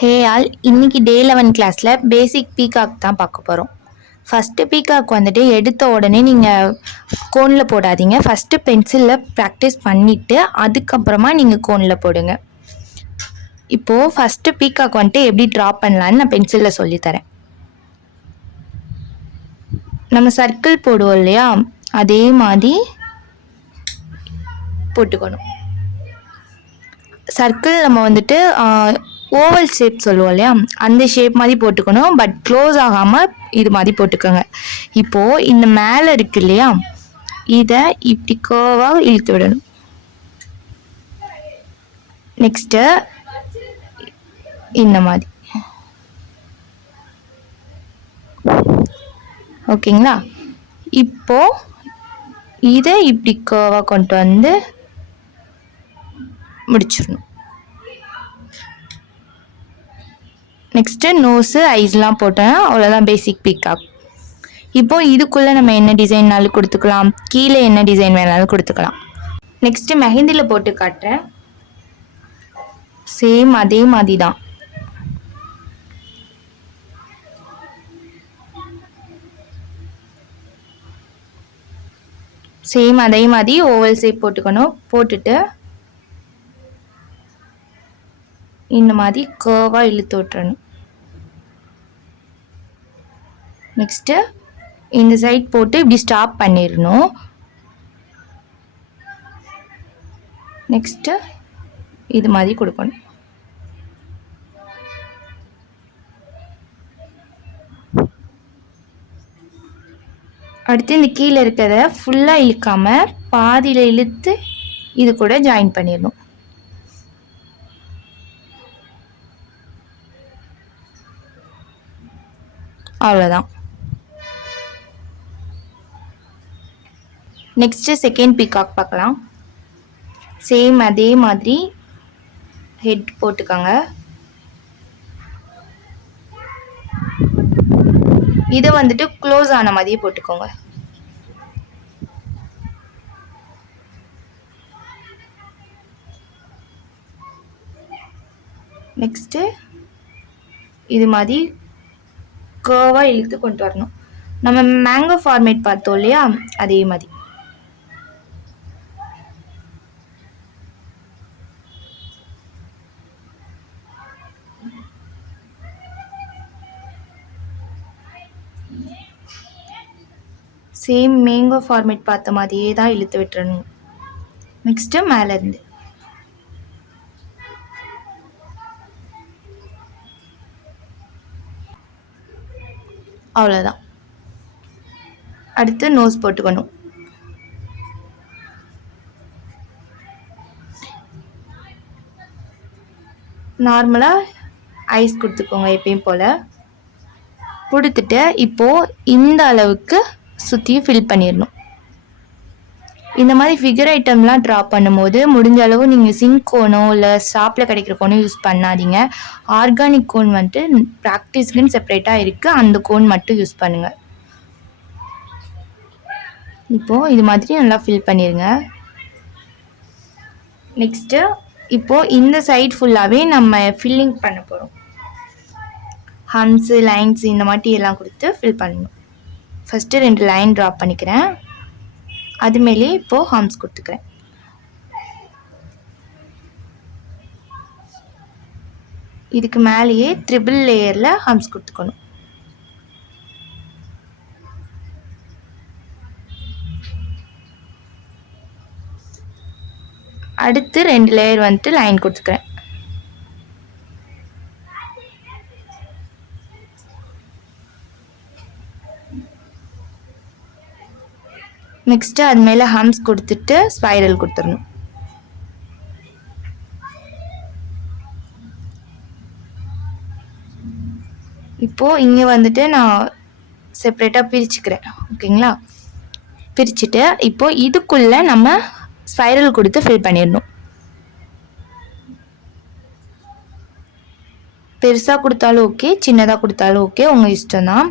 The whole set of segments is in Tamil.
ஹே ஆல், இன்னைக்கு டே 11 கிளாஸில் பேசிக் பீகாக் தான் பார்க்க போகிறோம். ஃபஸ்ட்டு பீகாக் வந்துட்டு எடுத்த உடனே நீங்கள் கோனில் போடாதீங்க. ஃபஸ்ட்டு பென்சிலில் ப்ராக்டிஸ் பண்ணிவிட்டு அதுக்கப்புறமா நீங்கள் கோனில் போடுங்க. இப்போது ஃபஸ்ட்டு பீகாக் வந்துட்டு எப்படி ட்ரா பண்ணலான்னு நான் பென்சிலில் சொல்லித்தரேன். நம்ம சர்க்கிள் போடுவோம் இல்லையா, அதே மாதிரி போட்டுக்கணும். சர்க்கிள் நம்ம வந்துட்டு ஓவல் ஷேப் சொல்லுவோம் இல்லையா, அந்த ஷேப் மாதிரி போட்டுக்கணும். பட் க்ளோஸ் ஆகாமல் இது மாதிரி போட்டுக்கோங்க. இப்போது இந்த மேலே இருக்கு இல்லையா, இதை இப்படி கர்வாக இழுத்து விடணும். நெக்ஸ்ட்டு இந்த மாதிரி. ஓகேங்களா? இப்போது இதை இப்படி கர்வாக கொண்டு வந்து முடிச்சிடணும். நெக்ஸ்ட்டு நோஸு ஐஸ்லாம் போட்டோன்னா அவ்வளோதான் பேசிக் பீகாக். இப்போது இதுக்குள்ளே நம்ம என்ன டிசைன்னாலும் கொடுத்துக்கலாம், கீழே என்ன டிசைன் வேணாலும் கொடுத்துக்கலாம். நெக்ஸ்ட்டு மெஹந்தியில் போட்டு காட்டுறேன். சேம் அதே மாதிரி தான். சேம் அதே மாதிரி ஓவல் ஷேப் போட்டுக்கணும். போட்டுட்டு இந்த மாதிரி கர்வாக இழுத்து விட்டுறணும். நெக்ஸ்ட்டு இந்த சைட் போட்டு இப்படி ஸ்டாப் பண்ணிடணும். நெக்ஸ்ட்டு இது மாதிரி கொடுக்கணும். அடுத்து இந்த கீழே இருக்கிறத ஃபுல்லாக இழுக்காமல் பாதியில் இழுத்து இது கூட ஜாயின் பண்ணிடணும். அவ்வளோதான். நெக்ஸ்ட்டு செகண்ட் பீகாக் பார்க்கலாம். சேம் அதே மாதிரி ஹெட் போட்டுக்கோங்க. இதை வந்துட்டு க்ளோஸ் ஆன மாதிரியே போட்டுக்கோங்க. நெக்ஸ்ட்டு இது மாதிரி கர்வாக இழுத்து கொண்டு வரணும். நம்ம மேங்கோ ஃபார்மேட் பார்த்தோம் இல்லையா, அதே மாதிரி. சேம் மேங்கோ ஃபார்மேட் பார்த்த மாதிரியே தான் இழுத்து விட்டுறணும். நெக்ஸ்ட்டு மேலேருந்து அவ்வளோதான். அடுத்து நோஸ் போட்டுக்கணும். நார்மலாக ஐஸ் கொடுத்துக்கோங்க எப்பயும் போல். கொடுத்துட்டு இப்போது இந்த அளவுக்கு சுற்றியும் ஃபில் பண்ணிடணும். இந்த மாதிரி ஃபிகர் ஐட்டம்லாம் ட்ரா பண்ணும்போது முடிஞ்ச அளவு நீங்கள் சிங்க் கோனோ இல்லை ஷாப்பில் கிடைக்கிற கோனோ யூஸ் பண்ணாதீங்க. ஆர்கானிக் கோன் வந்துட்டு ப்ராக்டிஸ்க்குன்னு செப்பரேட்டாக இருக்குது, அந்த கோன் மட்டும் யூஸ் பண்ணுங்கள். இப்போது இது மாதிரி நல்லா ஃபில் பண்ணிடுங்க. நெக்ஸ்ட்டு இப்போது இந்த சைட் ஃபுல்லாகவே நம்ம ஃபில்லிங் பண்ண போகிறோம். ஹம்ஸு லைன்ஸ் இந்த மாதிரி எல்லாம் கொடுத்து ஃபில் பண்ணணும். ஃபஸ்ட்டு 2 லைன் ட்ரா பண்ணிக்கிறேன். அது மேலே இப்போது ஹம்ஸ் கொடுத்துக்கிறேன். இதுக்கு மேலேயே ட்ரிபிள் லேயரில் ஹம்ஸ் கொடுத்துக்கணும். அடுத்து 2 லேயர் வந்துட்டு லைன் கொடுத்துக்கிறேன். நெக்ஸ்ட்டு அது மேலே ஹம்ஸ் கொடுத்துட்டு ஸ்பைரல் கொடுத்துடணும். இப்போது இங்கே வந்துட்டு நான் செப்ரேட்டாக பிரிச்சுக்கிறேன். ஓகேங்களா? பிரிச்சுட்டு இப்போது இதுக்குள்ளே நம்ம ஸ்பைரல் கொடுத்து ஃபில் பண்ணிடணும். பெருசாக கொடுத்தாலும் ஓகே, சின்னதாக கொடுத்தாலும் ஓகே, உங்கள் இஷ்டம்தான்.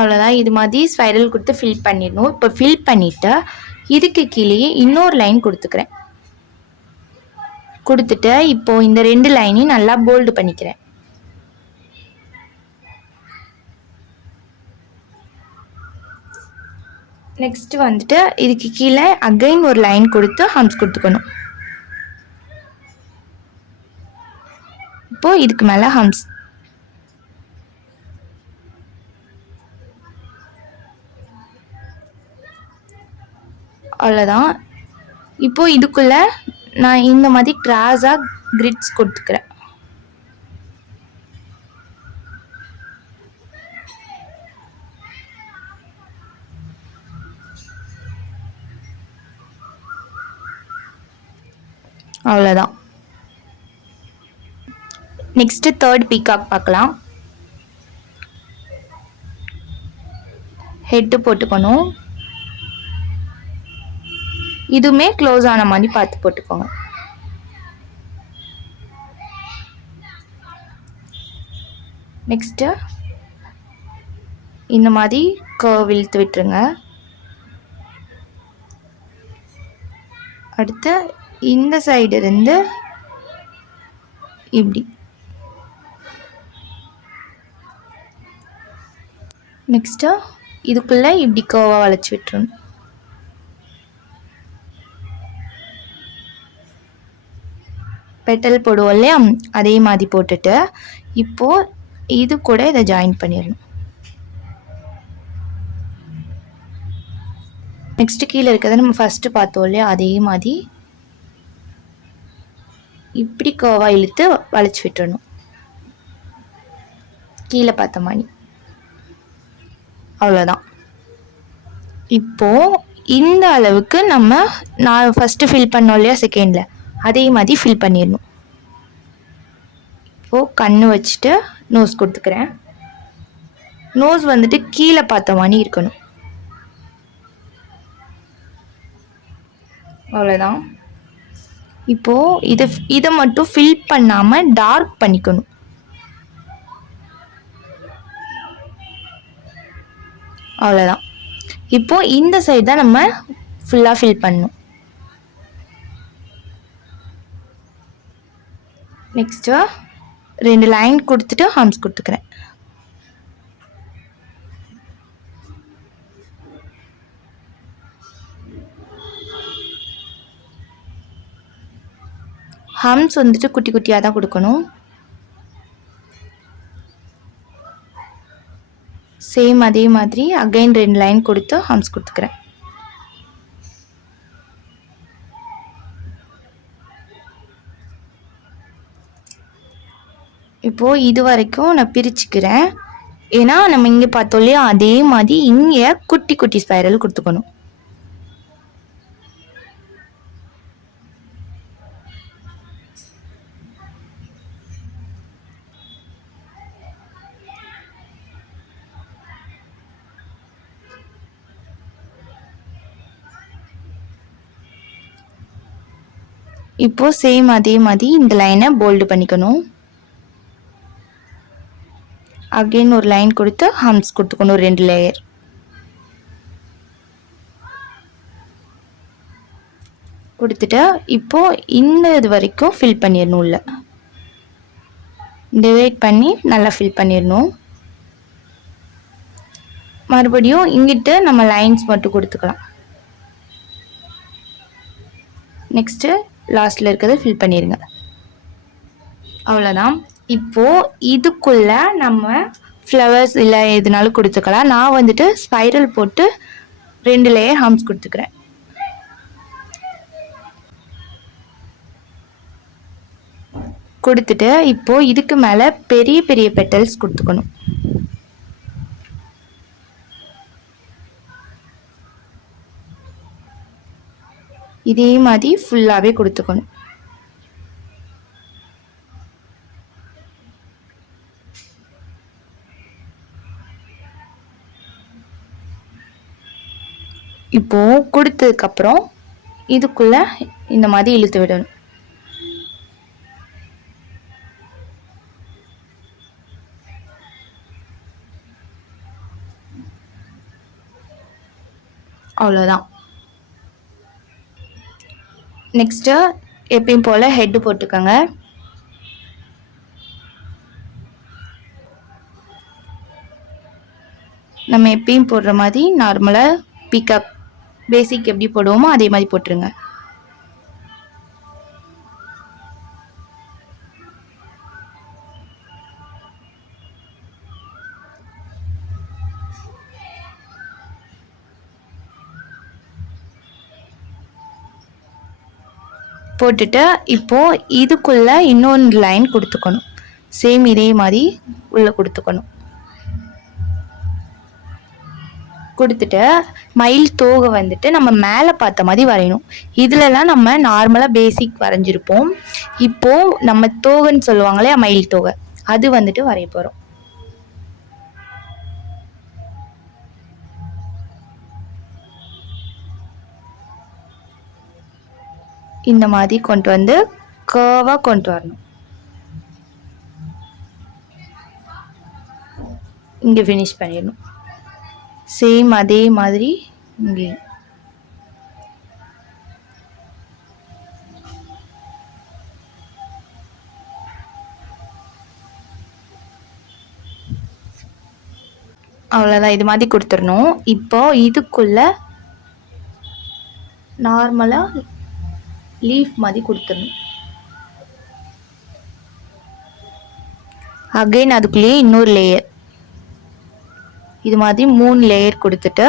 அவ்வளோதான். இது மாதிரி ஸ்பைரல் கொடுத்து ஃபில் பண்ணிடணும். இப்போ ஃபில் பண்ணிவிட்டு இதுக்கு கீழேயே இன்னொரு லைன் கொடுத்துக்கிறேன். கொடுத்துட்டு இப்போது இந்த 2 லைனையும் நல்லா போல்டு பண்ணிக்கிறேன். நெக்ஸ்ட் வந்துட்டு இதுக்கு கீழே அகைன் ஒரு லைன் கொடுத்து ஹம்ஸ் கொடுத்துக்கணும். இப்போது இதுக்கு மேலே ஹம்ஸ். அவ்வளோதான். இப்போது இதுக்குள்ளே நான் இந்த மாதிரி கிராஸாக கிரிட்ஸ் கொடுத்துக்கிறேன். அவ்வளோதான். நெக்ஸ்ட்டு 3rd பீகாக் பார்க்கலாம். ஹெட்டு போட்டுக்கணும். இதுவுமே க்ளோஸ் ஆன மாதிரி பார்த்து போட்டுக்கோங்க. நெக்ஸ்ட்டு இந்த மாதிரி கர்வ் இழுத்து விட்டுருங்க. அடுத்து இந்த சைடு இருந்து இப்படி. நெக்ஸ்ட்டு இதுக்குள்ளே இப்படி கர்வாக வளைச்சி விட்டுருணும். பெட்டல் போடுவோம் இல்லையா, அதே மாதிரி போட்டுட்டு இப்போது இது கூட இதை ஜாயின் பண்ணிடணும். நெக்ஸ்ட்டு கீழே இருக்கிறத நம்ம ஃபஸ்ட்டு பார்த்தோம் இல்லையா, அதே மாதிரி இப்படி கர்வாக இழுத்து வளைச்சி விட்டுறணும் கீழே பார்த்த மாதிரி. அவ்வளோதான். இப்போது இந்த அளவுக்கு நான் ஃபஸ்ட்டு ஃபில் பண்ணோம் இல்லையா செகண்டில், அதே மாதிரி ஃபில் பண்ணிடணும். இப்போது கண்ணு வச்சுட்டு நோஸ் கொடுத்துக்கிறேன். நோஸ் வந்துட்டு கீழே பார்த்த மாதிரி இருக்கணும். அவ்வளோதான். இப்போது இதை மட்டும் ஃபில் பண்ணாமல் டார்க் பண்ணிக்கணும். அவ்வளோதான். இப்போது இந்த சைடு தான் நம்ம ஃபுல்லாக ஃபில் பண்ணணும். நெக்ஸ்ட்டு 2 லைன் கொடுத்துட்டு ஹம்ஸ் கொடுத்துக்கிறேன். ஹம்ஸ் வந்துட்டு குட்டி குட்டியாக தான் கொடுக்கணும். சேம் அதே மாதிரி அகைன் 2 லைன் கொடுத்து ஹம்ஸ் கொடுத்துக்கிறேன். இப்போது இது வரைக்கும் நான் பிரிச்சுக்கிறேன். ஏன்னா நம்ம இங்கே பார்த்தோம் இல்லையா, அதே மாதிரி இங்கே குட்டி குட்டி ஸ்பைரல் கொடுத்துக்கணும். இப்போது சேம் அதே மாதிரி இந்த லைனை போல்டு பண்ணிக்கணும். அகெயின் ஒரு லைன் கொடுத்து ஹம்ஸ் கொடுத்துக்கணும் 2 லேயர். கொடுத்துட்டு இப்போது இந்த இது வரைக்கும் ஃபில் பண்ணிடணும். உள்ள டிவைட் பண்ணி நல்லா ஃபில் பண்ணிடணும். மறுபடியும் இங்கிட்டு நம்ம லைன்ஸ் மட்டும் கொடுத்துக்கலாம். நெக்ஸ்ட்டு லாஸ்ட்டில் இருக்கிறத ஃபில் பண்ணிடுங்க. அவ்வளோதான். இப்போது இதுக்குள்ளே நம்ம ஃப்ளவர்ஸ் இல்லை எதுனாலும் கொடுத்துக்கலாம். நான் வந்துட்டு ஸ்பைரல் போட்டு 2 லேயர் ஹம்ஸ் கொடுத்துக்கிறேன். கொடுத்துட்டு இப்போது இதுக்கு மேலே பெரிய பெரிய பெட்டல்ஸ் கொடுத்துக்கணும். இதே மாதிரி ஃபுல்லாகவே கொடுத்துக்கணும். இப்போது கொடுத்ததுக்கப்புறம் இதுக்குள்ளே இந்த மாதிரி இழுத்து விடணும். அவ்வளோதான். நெக்ஸ்ட்டு எப்பயும் போல் ஹெட்டு போட்டுக்கோங்க. நம்ம எப்பயும் போடுற மாதிரி நார்மலாக பீகாக் பேசிக் எப்படி போடுவோமோ அதே மாதிரி போட்டுருங்க. போட்டுட்டு இப்போது இதுக்குள்ளே இன்னொன்று லைன் கொடுத்துக்கணும். சேம் இதே மாதிரி உள்ளே கொடுத்துக்கணும். கொடுத்துட்டு மயில் தோகை வந்துட்டு நம்ம மேலே பார்த்த மாதிரி வரையணும். இதுலலாம் நம்ம நார்மலாக பேசிக் வரைஞ்சிருப்போம். இப்போது நம்ம தோகைன்னு சொல்லுவாங்களே மயில் தோகை, அது வந்துட்டு வரைய போகிறோம். இந்த மாதிரி கொண்டு வந்து கர்வாக கொண்டு வரணும். இங்கே ஃபினிஷ் பண்ணிடணும். சேம் அதே மாதிரி இங்கே அவ்வளோதான். இது மாதிரி கொடுத்துடணும். இப்போ இதுக்குள்ள நார்மலாக லீஃப் மாதிரி கொடுத்துடணும். அகைன் அதுக்குள்ளேயே இன்னொரு லேயர், இது மாதிரி 3 லேயர் கொடுத்துட்டு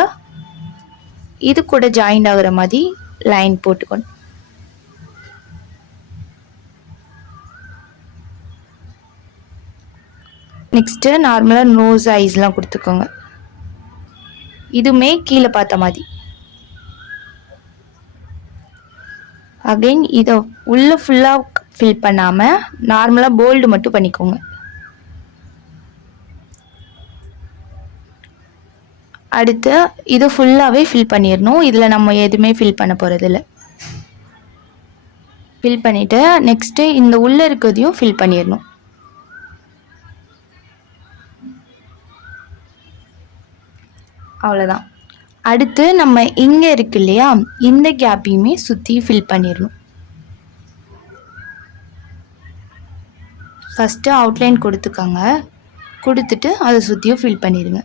இது கூட ஜாயிண்ட் ஆகுற மாதிரி லைன் போட்டுக்கணும். நெக்ஸ்ட்டு நார்மலாக நோஸ் ஐஸ்லாம் கொடுத்துக்கோங்க. இதுவுமே கீழே பார்த்த மாதிரி. அகைன் இதை உள்ளே ஃபுல்லாக ஃபில் பண்ணாமல் நார்மலாக போல்டு மட்டும் பண்ணிக்கோங்க. அடுத்து இது ஃபுல்லாகவே ஃபில் பண்ணிடணும். இதில் நம்ம எதுவுமே ஃபில் பண்ண போகிறதில்ல. ஃபில் பண்ணிவிட்டு நெக்ஸ்ட்டு இந்த உள்ளே இருக்கிறதையும் ஃபில் பண்ணிடணும். அவ்வளோதான். அடுத்து நம்ம இங்கே இருக்கு இல்லையா, இந்த கேப்பையுமே சுற்றி ஃபில் பண்ணிடணும். ஃபஸ்ட்டு அவுட்லைன் கொடுத்துக்கோங்க. கொடுத்துட்டு அதை சுற்றியும் ஃபில் பண்ணிடுங்க.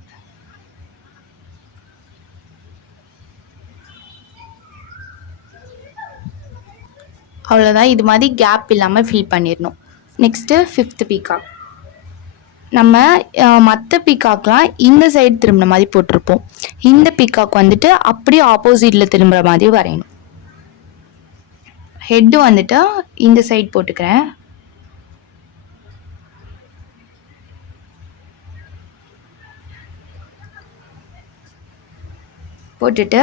அவ்வளோதான். இது மாதிரி கேப் இல்லாமல் ஃபில் பண்ணிடணும். Next 5th peacock. நம்ம மற்ற பீகாக்லாம் இந்த சைடு திரும்பின மாதிரி போட்டிருப்போம். இந்த பீகாக் வந்துட்டு அப்படியே ஆப்போசிட்டில் திரும்புகிற மாதிரி வரையணும். ஹெட்டு வந்துட்டு இந்த சைடு போட்டுக்கிறேன். போட்டுட்டு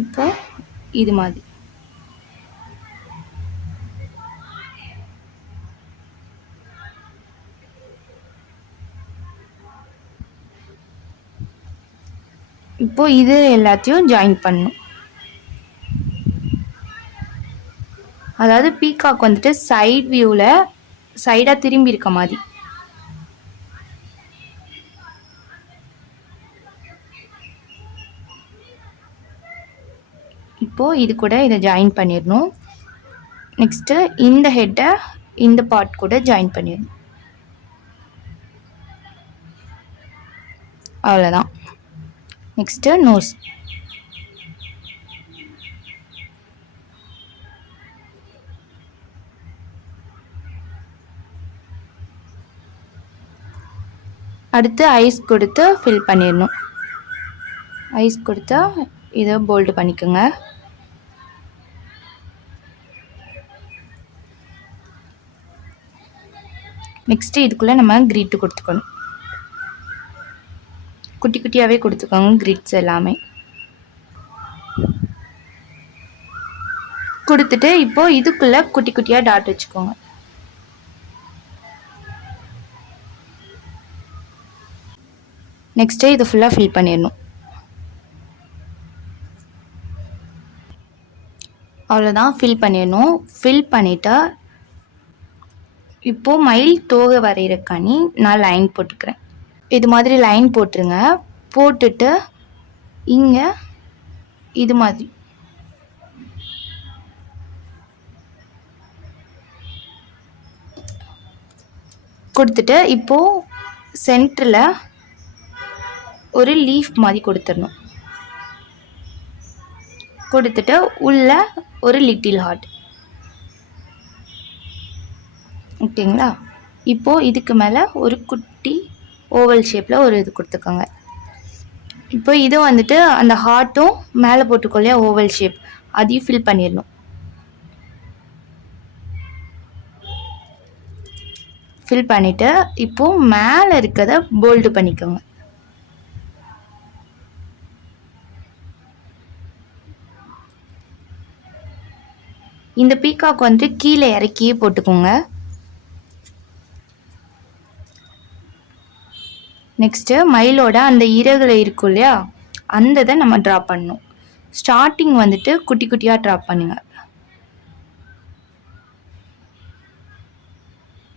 இப்போ இது மாதிரி இப்போ இது எல்லாத்தையும் ஜாயின் பண்ணணும். அதாவது பீகாக் வந்துட்டு சைட் வியூவில் சைடாக திரும்பி இருக்க மாதிரி. இப்போது இது கூட இதை ஜாயின் பண்ணிடணும். நெக்ஸ்ட்டு இந்த ஹெட்டை இந்த பார்ட் கூட ஜாயின் பண்ணிடணும். அவ்வளோதான். நெக்ஸ்ட்டு நோஸ். அடுத்து ஐஸ் கொடுத்து ஃபில் பண்ணிடணும். ஐஸ் கொடுத்தா இதை போல்டு பண்ணிக்கோங்க. நெக்ஸ்ட்டு இதுக்குள்ளே நம்ம கிரீட்டு கொடுத்துக்கணும். குட்டி குட்டியாகவே கொடுத்துக்கோங்க கிரிட்ஸ் எல்லாமே. கொடுத்துட்டு இப்போது இதுக்குள்ளே குட்டி குட்டியாக டாட் வச்சுக்கோங்க. நெக்ஸ்ட்டு இது ஃபுல்லாக ஃபில் பண்ணிடணும். அவ்வளோதான், ஃபில் பண்ணிடணும். ஃபில் பண்ணிவிட்டு இப்போது மயில் தோகை வரைகிறக்கானி நான் லைன் போட்டுக்கிறேன். இது மாதிரி லைன் போட்டுருங்க. போட்டுட்டு இங்கே இது மாதிரி கொடுத்துட்டு இப்போது சென்டரில் ஒரு லீஃப் மாதிரி கொடுத்துடணும். கொடுத்துட்டு உள்ள ஒரு லிட்டில் ஹார்ட். ஓகேங்களா? இப்போது இதுக்கு மேலே ஒரு குட்டி ஓவல் ஷேப்பில் ஒரு இது கொடுத்துக்கோங்க. இப்போ இது வந்துட்டு அந்த ஹார்ட்டும் மேலே போட்டுக்கொள்ளையா ஓவல் ஷேப், அதையும் ஃபில் பண்ணிடணும். ஃபில் பண்ணிவிட்டு இப்போது மேலே இருக்கிறத போல்டு பண்ணிக்கோங்க. இந்த பீகாக் வந்துட்டு கீழே இறக்கியே போட்டுக்கோங்க. நெக்ஸ்ட்டு மயிலோட அந்த இறகுல இருக்கும் இல்லையா, அந்த இதை நம்ம ட்ரா பண்ணணும். ஸ்டார்டிங் வந்துட்டு குட்டி குட்டியாக ட்ரா பண்ணுங்க.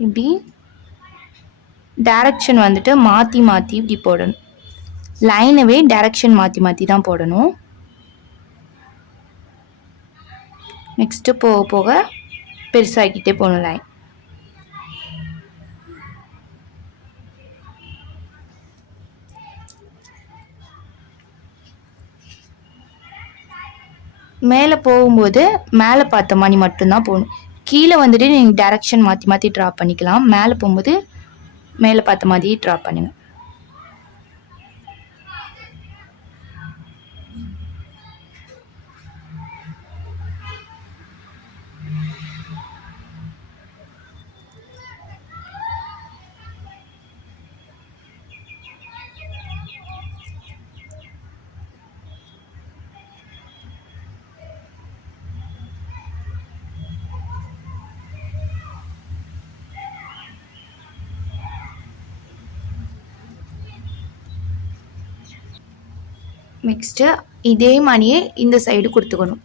இப்படி டைரக்ஷன் வந்துட்டு மாற்றி மாற்றி இப்படி போடணும். லைனவே டைரக்ஷன் மாற்றி மாற்றி தான் போடணும். நெக்ஸ்ட்டு போக போக பெருசாகிக்கிட்டே போகணும் லைன். மேலே போகும்போது மேலே பார்த்த மாதிரி மட்டும்தான் போகணும். கீழே வந்துட்டு நீங்கள் டைரக்ஷன் மாற்றி மாற்றி ட்ரா பண்ணிக்கலாம். மேலே போகும்போது மேலே பார்த்த மாதிரி ட்ரா பண்ணுங்கள். நெக்ஸ்ட்டு இதே மாதிரியே இந்த சைடு கொடுத்துக்கணும்.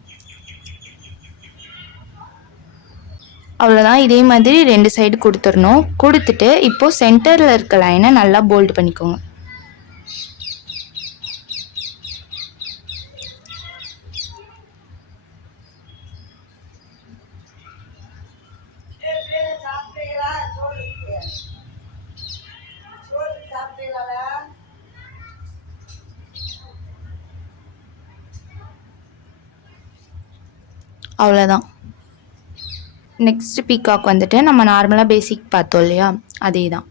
அவ்வளோதான். இதே மாதிரி 2 சைடு கொடுத்துடணும். கொடுத்துட்டு இப்போது சென்டரில் இருக்க லைனை நல்லா போல்டு பண்ணிக்கோங்க. அவ்வளோதான். நெக்ஸ்ட் பீகாக் வந்துட்டு நம்ம நார்மலாக பேசிக் பார்த்தோம் இல்லையா, அதே தான்.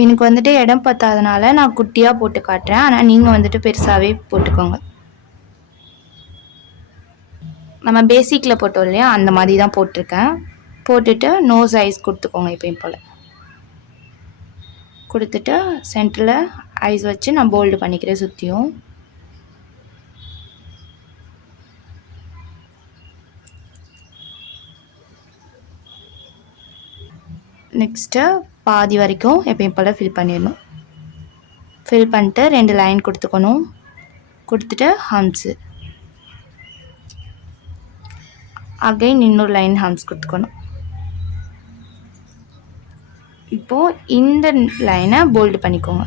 எனக்கு வந்துட்டு இடம் பத்தாதனால நான் குட்டியாக போட்டு காட்டுறேன். ஆனால் நீங்கள் வந்துட்டு பெருசாகவே போட்டுக்கோங்க. நம்ம பேசிக்கில் போட்டோம் இல்லையா, அந்த மாதிரி தான் போட்டிருக்கேன். போட்டுட்டு நோஸ் ஐஸ் கொடுத்துக்கோங்க எப்பயும் போல். கொடுத்துட்டு சென்டரில் ஐஸ் வச்சு நான் போல்டு பண்ணிக்கிறேன் சுற்றியும். நெக்ஸ்ட்டு பாதி வரைக்கும் எப்பயும் போல் ஃபில் பண்ணிடணும். ஃபில் பண்ணிட்டு 2 லைன் கொடுத்துக்கணும். கொடுத்துட்டு ஹம்ஸு அகைன் இன்னொரு லைன் ஹம்ஸ் கொடுத்துக்கணும். இப்போது இந்த லைனை போல்டு பண்ணிக்கோங்க.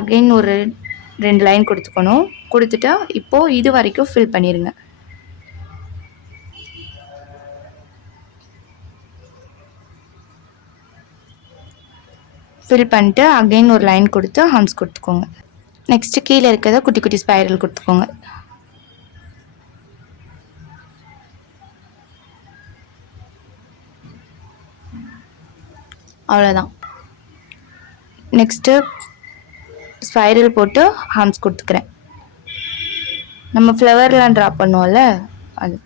அகைன் ஒரு 2 லைன் கொடுத்துக்கணும். கொடுத்துட்டு இப்போது இது வரைக்கும் ஃபில் பண்ணிடுங்க. ஃபில் பண்ணிட்டு அகைன் ஒரு லைன் கொடுத்து ஹம்ஸ் கொடுத்துக்கோங்க. நெக்ஸ்ட்டு கீழே இருக்கிறத குட்டி குட்டி ஸ்பைரல் கொடுத்துக்கோங்க. அவ்வளோதான். நெக்ஸ்ட்டு ஸ்பைரல் போட்டு ஹம்ஸ் கொடுத்துக்கிறேன். நம்ம ஃப்ளவர்லாம் ட்ரா பண்ணுவோம்ல அது.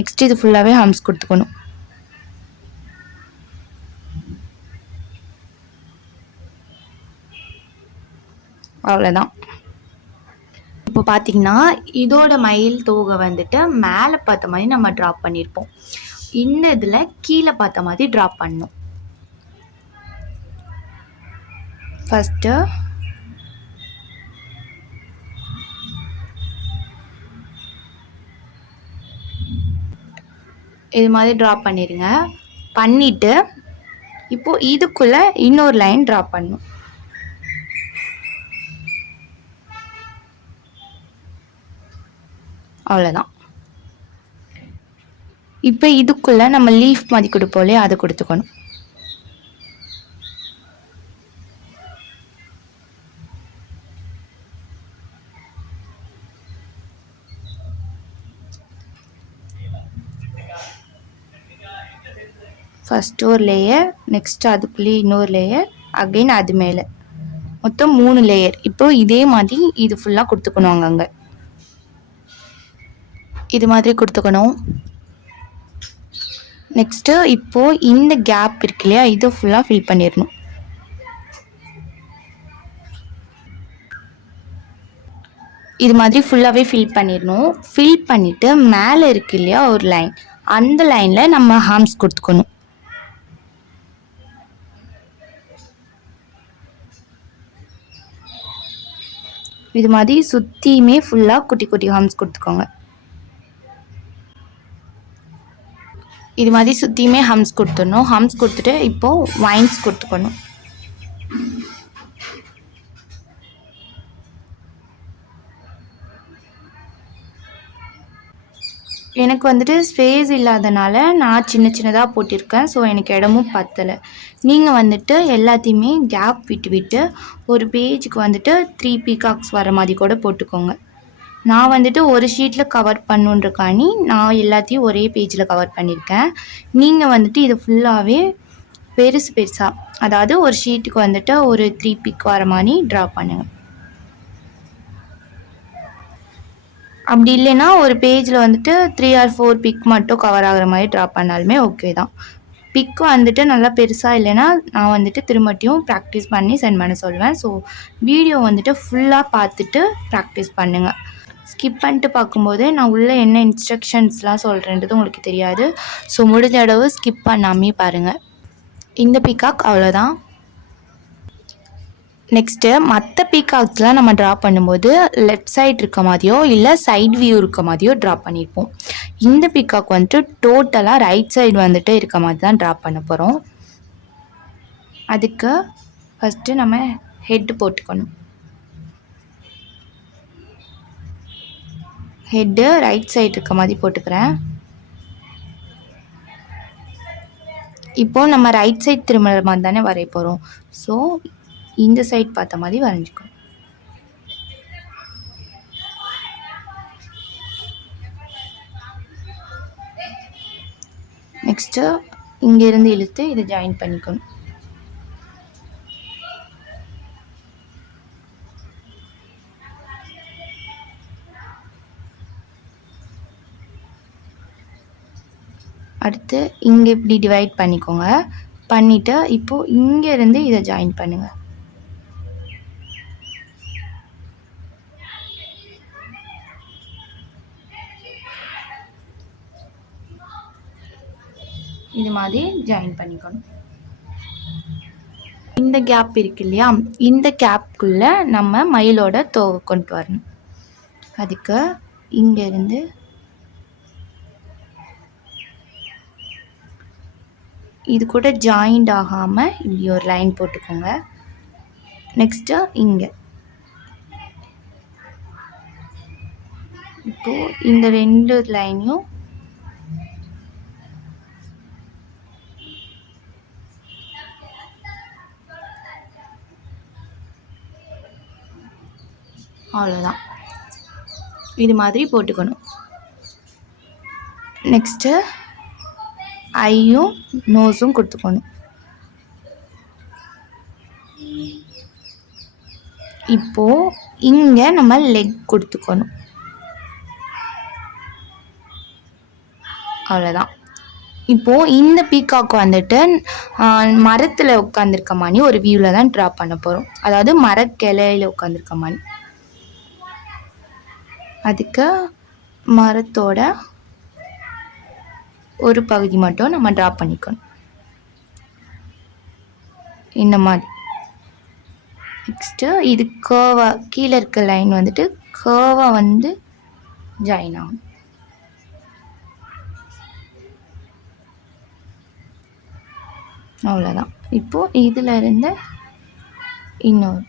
நெக்ஸ்ட் இது ஃபுல்லாகவே ஹம்ஸ் கொடுத்துக்கணும். அவ்வளோதான். இப்போ பார்த்தீங்கன்னா இதோட மயில் தோகை வந்துட்டு மேலே பார்த்த மாதிரி நம்ம ட்ராப் பண்ணியிருப்போம். இந்த இதில் கீழே பார்த்த மாதிரி ட்ராப் பண்ணணும். ஃபஸ்ட்டு இது மாதிரி ட்ரா பண்ணிடுங்க. பண்ணிவிட்டு இப்போது இதுக்குள்ளே இன்னொரு லைன் ட்ரா பண்ணணும். அவ்வளோதான். இப்போ இதுக்குள்ளே நம்ம லீஃப் மாதிரி கொடுப்போம் இல்லையா, அதை கொடுத்துக்கணும். ஃபஸ்ட்டு ஒரு லேயர், நெக்ஸ்ட்டு அதுக்குள்ளேயே இன்னொரு லேயர், அகைன் அது மேலே, மொத்தம் 3 லேயர். இப்போ இதே மாதிரி இது ஃபுல்லாக கொடுத்துக்கணும். அங்கங்கே இது மாதிரி கொடுத்துக்கணும். நெக்ஸ்ட்டு இப்போது இந்த கேப் இருக்கு இல்லையா, இதை ஃபுல்லாக ஃபில் பண்ணிடணும். இது மாதிரி ஃபுல்லாகவே ஃபில் பண்ணிடணும். ஃபில் பண்ணிவிட்டு மேலே இருக்கு இல்லையா ஒரு லைன், அந்த லைனில் நம்ம ஹார்ம்ஸ் கொடுத்துக்கணும். இது மாதிரி சுற்றியுமே ஃபுல்லாக குட்டி குட்டி ஹார்ம்ஸ் கொடுத்துக்கோங்க. இது மாதிரி சுற்றியுமே ஹம்ஸ் கொடுத்துடணும். ஹம்ஸ் கொடுத்துட்டு இப்போது வைன்ஸ் கொடுத்துக்கணும். எனக்கு வந்துட்டு ஸ்பேஸ் இல்லாதனால நான் சின்ன சின்னதாக போட்டிருக்கேன். ஸோ எனக்கு இடமும் பத்தலை. நீங்கள் வந்துட்டு எல்லாத்தையுமே கேப் விட்டு விட்டு ஒரு பேஜுக்கு வந்துட்டு 3 பீகாக்ஸ் வர மாதிரி கூட போட்டுக்கோங்க. நான் வந்துட்டு ஒரு ஷீட்டில் கவர் பண்ணுன்றக்காண்டி நான் எல்லாத்தையும் ஒரே பேஜில் கவர் பண்ணியிருக்கேன். நீங்கள் வந்துட்டு இது ஃபுல்லாகவே பெருசு பெருசாக, அதாவது ஒரு ஷீட்டுக்கு வந்துட்டு ஒரு 3 பீக் வர மாதிரி ட்ரா பண்ணுங்கள். அப்படி இல்லைன்னா ஒரு பேஜில் வந்துட்டு 3 or 4 பிக் மட்டும் கவர் ஆகிற மாதிரி ட்ரா பண்ணாலுமே ஓகே தான். பிக்கு வந்துட்டு நல்லா பெருசாக இல்லைன்னா நான் வந்துட்டு திரும்பட்டியும் ப்ராக்டிஸ் பண்ணி சென்ட் பண்ண சொல்லுவேன். ஸோ வீடியோ வந்துட்டு ஃபுல்லாக பார்த்துட்டு ப்ராக்டிஸ் பண்ணுங்கள். ஸ்கிப் பண்ணிட்டு பார்க்கும்போது நான் உள்ளே என்ன இன்ஸ்ட்ரக்ஷன்ஸ்லாம் சொல்கிறேன்றது உங்களுக்கு தெரியாது. ஸோ முடிஞ்ச அளவு ஸ்கிப் பண்ணாமே பாருங்கள். இந்த பீகாக் அவ்வளோதான். நெக்ஸ்ட்டு மற்ற பீகாக்ஸ்லாம் நம்ம ட்ரா பண்ணும்போது லெஃப்ட் சைடு இருக்க மாதிரியோ இல்லை சைட் வியூ இருக்க மாதிரியோ ட்ரா பண்ணியிருப்போம். இந்த பீகாக் வந்துட்டு டோட்டலாக ரைட் சைடு வந்துட்டு இருக்க மாதிரி தான் ட்ரா பண்ண போகிறோம். அதுக்கு ஃபஸ்ட்டு நம்ம ஹெட்டு போட்டுக்கணும். ஹெட்டு ரைட் சைடு இருக்க மாதிரி போட்டுக்கிறேன். இப்போது நம்ம ரைட் சைட் திரும்புகிற மாதிரி தானே வரைய போகிறோம். ஸோ இந்த சைட் பார்த்த மாதிரி வரைஞ்சிக்கணும். நெக்ஸ்ட்டு இங்கேருந்து இழுத்து இதை ஜாயின் பண்ணிக்கணும். அடுத்து இங்கே இப்படி டிவைட் பண்ணிக்கோங்க. பண்ணிவிட்டு இப்போது இங்கேருந்து இதை ஜாயின் பண்ணுங்கள். இது மாதிரி ஜாயின் பண்ணிக்கணும். இந்த கேப் இருக்கு இல்லையா, இந்த கேப்புக்குள்ளே நம்ம மயிலோட தோவை கொண்டு வரணும். அதுக்கு இங்கேருந்து இது கூட ஜாயிண்ட் ஆகாமல் இப்படி ஒரு லைன் போட்டுக்கோங்க. நெக்ஸ்ட்டு இங்கே இப்போது இந்த 2 லைனையும் அவ்வளோதான், இது மாதிரி போட்டுக்கணும். நெக்ஸ்ட்டு ஐயும் நோஸும் கொடுத்துக்கணும். இப்போது இங்கே நம்ம லெக் கொடுத்துக்கணும். அவ்வளோதான். இப்போது இந்த பீகாக் வந்துட்டு மரத்தில் உட்காந்துருக்க மாதிரி ஒரு வியூவில் தான் ட்ரா பண்ண போகிறோம். அதாவது மரக்கிளையில் உட்காந்துருக்க மாதிரி. அதுக்கு மரத்தோட ஒரு பகுதி மட்டும் நம்ம ட்ரா பண்ணிக்கணும் இந்த மாதிரி. நெக்ஸ்ட்டு இது கர்வாக கீழே இருக்க லைன் வந்துட்டு கர்வாக வந்து ஜாயின் ஆகும். அவ்வளோதான். இப்போது இதில் இருந்து இன்னொரு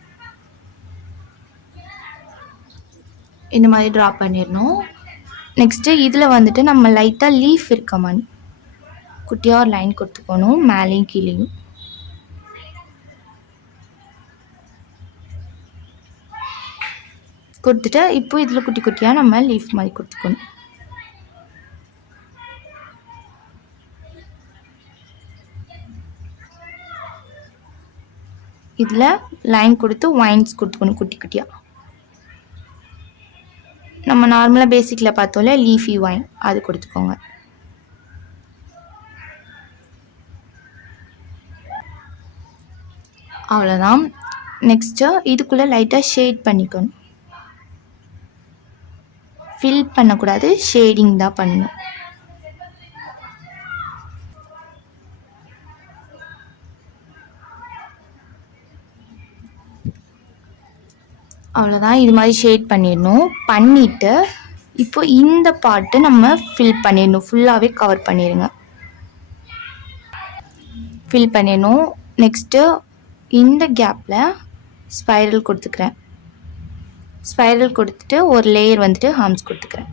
இந்த மாதிரி ட்ரா பண்ணிடணும். நெக்ஸ்ட்டு இதில் வந்துட்டு நம்ம லைட்டாக லீஃப் இருக்க மாதிரி குட்டியாக ஒரு லைன் கொடுத்துக்கணும், மேலேயும் கீழேயும். கொடுத்துட்டு இப்போ இதில் குட்டி குட்டியாக நம்ம லீஃப் மாதிரி கொடுத்துக்கணும். இதில் லைன் கொடுத்து வைன்ஸ் கொடுத்துக்கணும் குட்டி குட்டியாக. நம்ம நார்மலாக பேசிக்கில் பார்த்தோம்ல லீஃபி வைன், அது கொடுத்துக்கோங்க. அவ்வளோதான். நெக்ஸ்ட்டு இதுக்குள்ளே லைட்டாக ஷேட் பண்ணிக்கணும். ஃபில் பண்ணக்கூடாது, ஷேடிங் தான் பண்ணணும். அவ்வளோதான். இது மாதிரி ஷேட் பண்ணிடணும். பண்ணிவிட்டு இப்போ இந்த பார்ட்டு நம்ம ஃபில் பண்ணிடணும். ஃபுல்லாகவே கவர் பண்ணிடுங்க. ஃபில் பண்ணிடணும். நெக்ஸ்ட்டு இந்த கேப்பில் ஸ்பைரல் கொடுத்துக்கிறேன். ஸ்பைரல் கொடுத்துட்டு ஒரு லேயர் வந்துட்டு ஹார்ம்ஸ் கொடுத்துக்கிறேன்.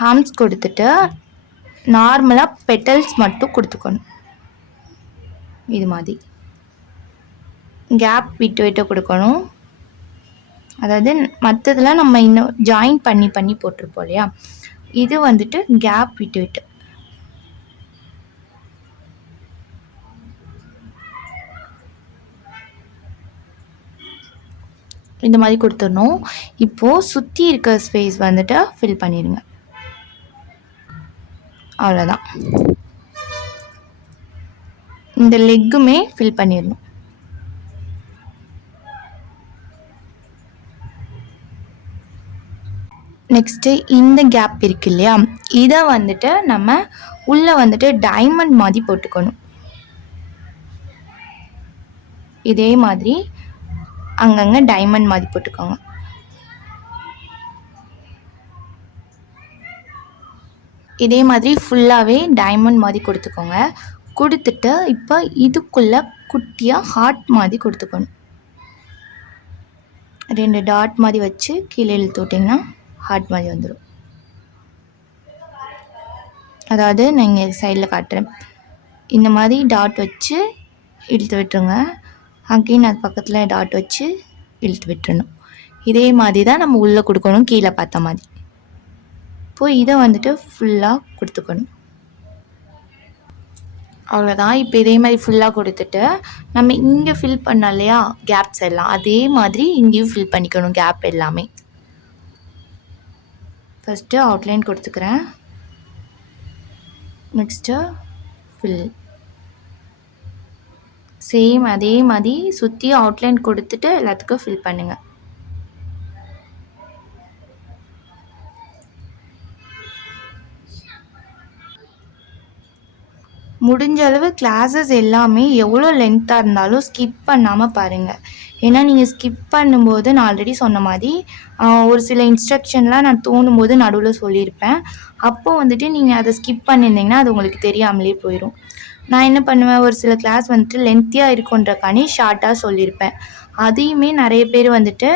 ஹார்ம்ஸ் கொடுத்துட்டு நார்மலாக பெட்டல்ஸ் மட்டும் கொடுத்துக்கணும். இது மாதிரி கேப் விட்டு விட்டு கொடுக்கணும். அதாவது மற்றதெல்லாம் நம்ம இன்னும் ஜாயின் பண்ணி பண்ணி போட்டிருப்போம் இல்லையா, இது வந்துட்டு கேப் விட்டு விட்டு. இந்த மாதிரி கொடுத்துடணும். இப்போது சுற்றி இருக்க ஸ்பேஸ் வந்துட்டு ஃபில் பண்ணிடுங்க. அவ்வளோதான். இந்த லெக்குமே ஃபில் பண்ணிடணும். நெக்ஸ்ட்டு இந்த கேப் இருக்கு இல்லையா, இதை வந்துட்டு நம்ம உள்ளே வந்துட்டு டைமண்ட் மாதிரி போட்டுக்கணும். இதே மாதிரி அங்கங்கே டைமண்ட் மாதிரி போட்டுக்கோங்க. இதே மாதிரி ஃபுல்லாகவே டைமண்ட் மாதிரி கொடுத்துக்கோங்க. கொடுத்துட்டு இப்போ இதுக்குள்ளே குட்டியாக ஹார்ட் மாதிரி கொடுத்துக்கணும். 2 டாட் மாதிரி வச்சு கீழே இழுத்து விட்டிங்கன்னா ஹார்ட் மாதிரி வந்துடும். அதாவது நான் இங்கே சைடில் காட்டுறேன். இந்த மாதிரி டாட் வச்சு இழுத்து விட்டுருங்க. அகைன் அது பக்கத்தில் டாட் வச்சு இழுத்து விட்டுறணும். இதே மாதிரி தான் நம்ம உள்ளே கொடுக்கணும், கீழே பார்த்த மாதிரி. இப்போது இதை வந்துட்டு ஃபுல்லாக கொடுத்துக்கணும். அவ்வளோதான். இப்போ இதே மாதிரி ஃபுல்லாக கொடுத்துட்டு நம்ம இங்கே ஃபில் பண்ணோம் இல்லையா கேப்ஸ் எல்லாம், அதே மாதிரி இங்கேயும் ஃபில் பண்ணிக்கணும் கேப் எல்லாமே. ஃபஸ்ட்டு அவுட்லைன் கொடுத்துக்கிறேன். Next fill. சேம் அதே மாதிரி சுற்றி அவுட்லைன் கொடுத்துட்டு எல்லாத்துக்கும் ஃபில் பண்ணுங்கள். முடிஞ்ச அளவு கிளாஸஸ் எல்லாமே எவ்வளோ லென்த்தாக இருந்தாலும் ஸ்கிப் பண்ணாமல் பாருங்கள். ஏன்னா நீங்கள் ஸ்கிப் பண்ணும்போது நான் ஆல்ரெடி சொன்ன மாதிரி ஒரு சில இன்ஸ்ட்ரக்ஷன்லாம் நான் தோணும்போது நடுவில் சொல்லியிருப்பேன். அப்போது வந்துட்டு நீங்கள் அதை ஸ்கிப் பண்ணியிருந்தீங்கன்னா அது உங்களுக்கு தெரியாமலே போயிடும். நான் என்ன பண்ணுவேன், ஒரு சில கிளாஸ் வந்துட்டு லென்த்தியாக இருக்குன்றக்கானே ஷார்ட்டாக சொல்லியிருப்பேன். அதையுமே நிறைய பேர் வந்துட்டு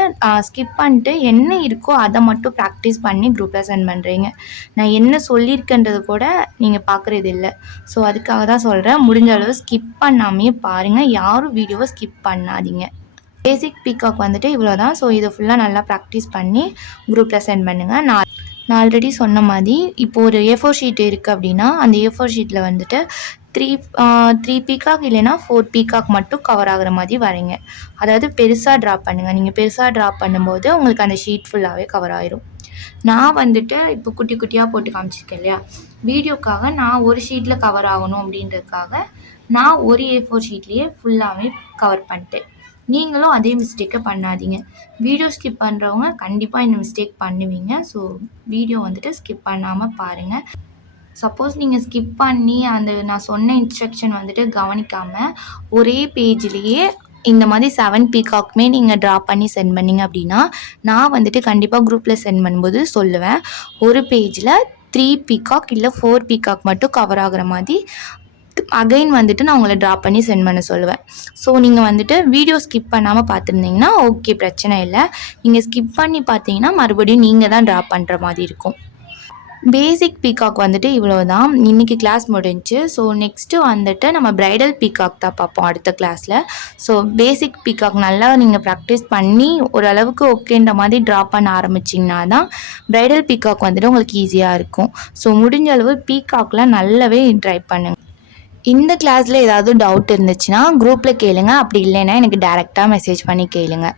ஸ்கிப் பண்ணிட்டு என்ன இருக்கோ அதை மட்டும் ப்ராக்டிஸ் பண்ணி குரூப்பில் சென்ட் பண்ணுறீங்க. நான் என்ன சொல்லியிருக்கேன்றது கூட நீங்கள் பார்க்குறது இல்லை. ஸோ அதுக்காக தான் சொல்கிறேன், முடிஞ்ச அளவு ஸ்கிப் பண்ணாமையே பாருங்கள். யாரும் வீடியோவை ஸ்கிப் பண்ணாதீங்க. பேசிக் பீகாக் வந்துட்டு இவ்வளோ தான். ஸோ இதை ஃபுல்லாக நல்லா ப்ராக்டிஸ் பண்ணி குரூப்பில் சென்ட் பண்ணுங்கள். நான் ஆல்ரெடி சொன்ன மாதிரி இப்போ ஒரு A4 ஷீட் இருக்குது அப்படின்னா அந்த A4 ஷீட்டில் வந்துட்டு 3 பீகாக் இல்லைன்னா 4 பீகாக் மட்டும் கவர் ஆகிற மாதிரி வரைங்க. அதாவது பெருசாக ட்ரா பண்ணுங்கள். நீங்கள் பெருசாக ட்ரா பண்ணும்போது உங்களுக்கு அந்த ஷீட் ஃபுல்லாகவே கவர் ஆயிரும். நான் வந்துட்டு இப்போ குட்டி குட்டியாக போட்டு காமிச்சிருக்கேன் இல்லையா, வீடியோக்காக நான் ஒரு ஷீட்டில் கவர் ஆகணும் அப்படின்றதுக்காக நான் ஒரு A4 ஷீட்லேயே ஃபுல்லாகவே கவர் பண்ணிட்டேன். நீங்களும் அதே மிஸ்டேக்கை பண்ணாதீங்க. வீடியோ ஸ்கிப் பண்ணுறவங்க கண்டிப்பாக இந்த மிஸ்டேக் பண்ணுவீங்க. ஸோ வீடியோ வந்துட்டு ஸ்கிப் பண்ணாமல் பாருங்கள். சப்போஸ் நீங்கள் ஸ்கிப் பண்ணி அந்த நான் சொன்ன இன்ஸ்ட்ரக்ஷன் வந்துட்டு கவனிக்காமல் ஒரே பேஜ்லேயே இந்த மாதிரி 7 பீகாக்குமே நீங்கள் ட்ரா பண்ணி சென்ட் பண்ணிங்க அப்படின்னா நான் வந்துட்டு கண்டிப்பாக குரூப்பில் சென்ட் பண்ணும்போது சொல்லுவேன், ஒரு பேஜில் 3 பீகாக் இல்லை 4 பீகாக் மட்டும் கவர் ஆகுற மாதிரி அகைன் வந்துட்டு நான் உங்களை ட்ரா பண்ணி சென்ட் பண்ண சொல்லுவேன். ஸோ நீங்கள் வந்துட்டு வீடியோ ஸ்கிப் பண்ணாமல் பார்த்துருந்தீங்கன்னா ஓகே, பிரச்சனை இல்லை. நீங்கள் ஸ்கிப் பண்ணி பார்த்தீங்கன்னா மறுபடியும் நீங்கள் தான் ட்ரா பண்ணுற மாதிரி இருக்கும். பேசிக் பீகாக் வந்துட்டு இவ்வளோ தான். இன்றைக்கி கிளாஸ் முடிஞ்சு. ஸோ நெக்ஸ்ட்டு வந்துட்டு நம்ம ப்ரைடல் பீகாக் தான் பார்ப்போம் அடுத்த கிளாஸில். ஸோ பேசிக் பீகாக் நல்லா நீங்கள் ப்ராக்டிஸ் பண்ணி ஓரளவுக்கு ஓகேன்ற மாதிரி ட்ரா பண்ண ஆரம்பிச்சிங்கன்னா தான் ப்ரைடல் பீகாக் வந்துட்டு உங்களுக்கு ஈஸியாக இருக்கும். ஸோ முடிஞ்ச அளவு பீகாக்கில் நல்லாவே ட்ரை பண்ணுங்கள். இந்த கிளாஸில் ஏதாவது டவுட் இருந்துச்சுன்னா குரூப்பில் கேளுங்க. அப்படி இல்லைன்னா எனக்கு டைரெக்டாக மெசேஜ் பண்ணி கேளுங்க.